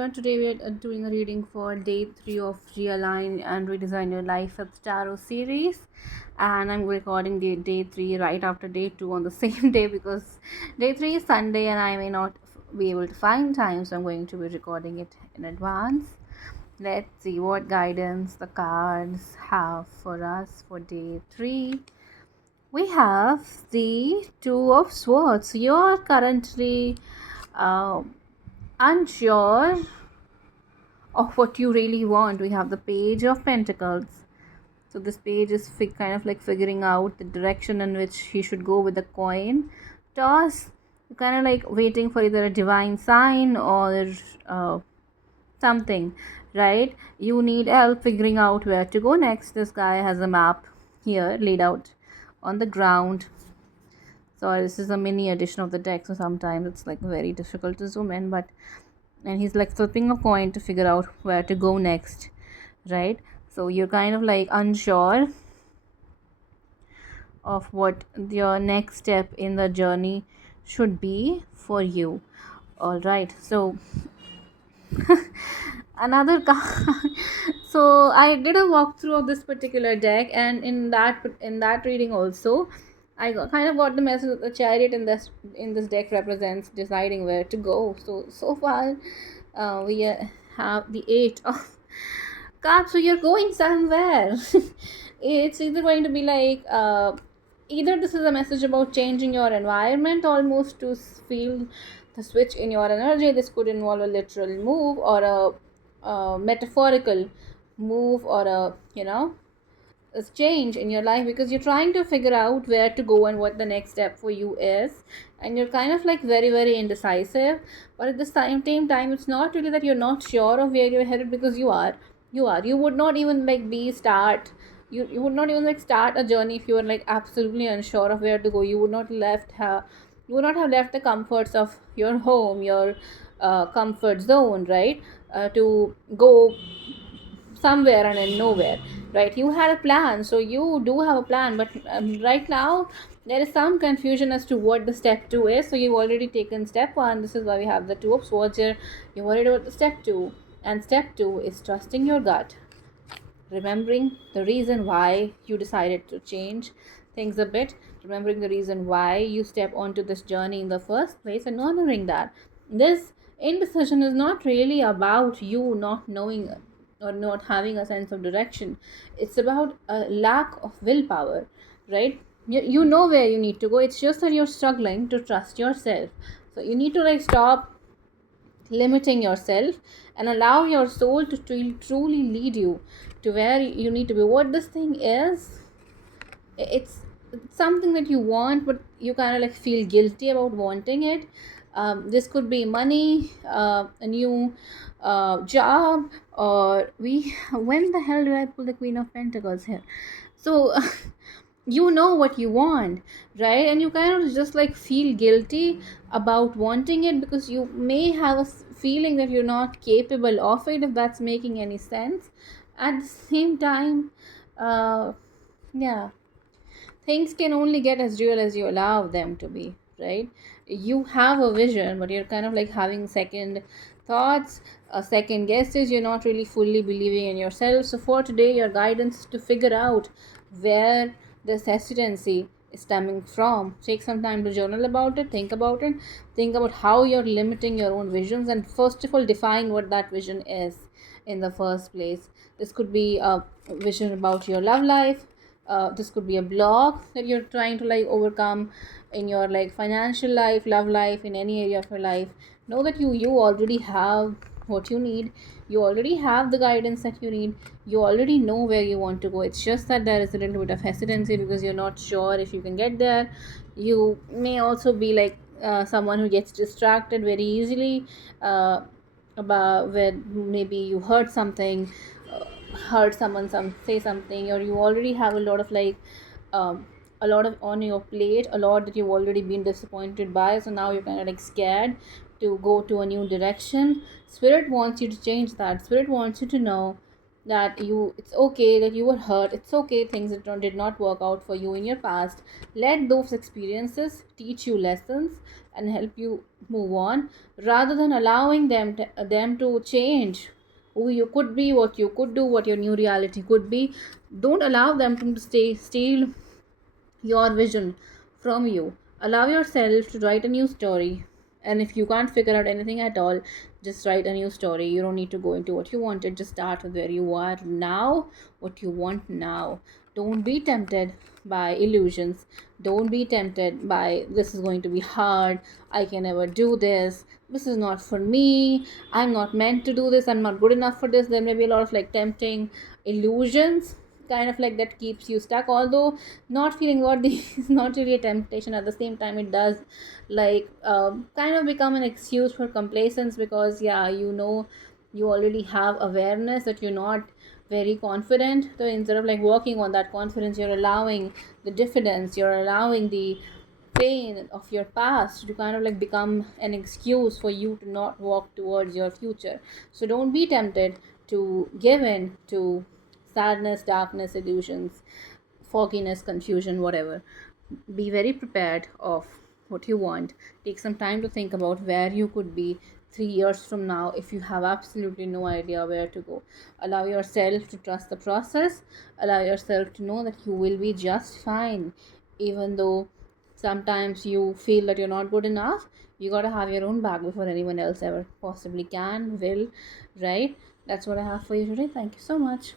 everyone. Today we are doing a reading for day 3 of Realign and Redesign Your Life with Tarot series. And I'm recording day 3 right after day 2 on the same day because day 3 is Sunday and I may not be able to find time, so I'm going to be recording it in advance. Let's see what guidance the cards have for us for day 3. We have the Two of Swords. You're currently uh, unsure of what you really want. We have the Page of Pentacles. So this page is kind of like figuring out the direction in which he should go with the coin toss. Kind of like waiting for either a divine sign or something, right? You need help figuring out where to go next. This guy has a map here laid out on the ground. Sorry, this is a mini edition of the deck, so sometimes it's like very difficult to zoom in, but and he's like flipping a coin to figure out where to go next, right? So you're kind of like unsure of what your next step in the journey should be for you. All right, so another card. So I did a walkthrough of this particular deck, and in that reading also kind of got the message that the Chariot in this deck represents deciding where to go. So far we have the Eight of Cups. So you're going somewhere. It's either going to be like either this is a message about changing your environment almost to feel the switch in your energy. This could involve a literal move or a metaphorical move or a change in your life, because you're trying to figure out where to go and what the next step for you is, and you're kind of like very very indecisive. But at the same time, it's not really that you're not sure of where you're headed, because you would not even like you would not even like start a journey if you were like absolutely unsure of where to go. You would not have left the comforts of your home, your comfort zone, right? To go somewhere and in nowhere, right? You had a plan, so you do have a plan, but right now there is some confusion as to what the step 2 is. So you've already taken step 1. This is why we have the Two of Swords here. You're worried about the step 2, and step 2 is trusting your gut, remembering the reason why you decided to change things a bit, remembering the reason why you step onto this journey in the first place, and honoring that. This indecision is not really about you not knowing or not having a sense of direction. It's about a lack of willpower, right? You know where you need to go. It's just that you're struggling to trust yourself. So you need to like stop limiting yourself and allow your soul to truly lead you to where you need to be. What this thing is, it's something that you want, but you kind of like feel guilty about wanting it. This could be money, a new job, or when the hell did I pull the Queen of Pentacles here? So you know what you want, right? And you kind of just like feel guilty about wanting it, because you may have a feeling that you're not capable of it, if that's making any sense. At the same time, yeah, things can only get as real as you allow them to be, right? You have a vision, but you're kind of like having second thoughts, second guesses. You're not really fully believing in yourself. So for today, your guidance is to figure out where this hesitancy is stemming from. Take some time to journal about it, think about it, think about how you're limiting your own visions, and first of all define what that vision is in the first place. This could be a vision about your love life. This could be a block that you're trying to like overcome in your like financial life, love life, in any area of your life. Know that you already have what you need. You already have the guidance that you need. You already know where you want to go. It's just that there is a little bit of hesitancy because you're not sure if you can get there. You may also be like someone who gets distracted very easily about when maybe you heard something, heard someone say something, or you already have a lot of like a lot of on your plate, a lot that you've already been disappointed by. So now you're kind of like scared to go to a new direction. Spirit wants you to change that. Spirit wants you to know that you, it's okay that you were hurt, it's okay things did not work out for you in your past. Let those experiences teach you lessons and help you move on, rather than allowing them to change who you could be, what you could do, what your new reality could be. Don't allow them to steal your vision from you. Allow yourself to write a new story. And if you can't figure out anything at all, just write a new story. You don't need to go into what you wanted. Just start with where you are now, what you want now. Don't be tempted by illusions. Don't be tempted by this is going to be hard. I can never do this. This is not for me. I'm not meant to do this. I'm not good enough for this. There may be a lot of like tempting illusions kind of like that keeps you stuck, although not feeling worthy is not really a temptation. At the same time, it does like kind of become an excuse for complacence, because yeah, you know, you already have awareness that you're not very confident. So instead of like working on that confidence, you're allowing the diffidence, you're allowing the pain of your past to kind of like become an excuse for you to not walk towards your future. So don't be tempted to give in to sadness, darkness, illusions, fogginess, confusion, whatever. Be very prepared of what you want. Take some time to think about where you could be 3 years from now if you have absolutely no idea where to go. Allow yourself to trust the process. Allow yourself to know that you will be just fine, even though sometimes you feel that you're not good enough. You got to have your own back before anyone else ever possibly can, will, right? That's what I have for you today. Thank you so much.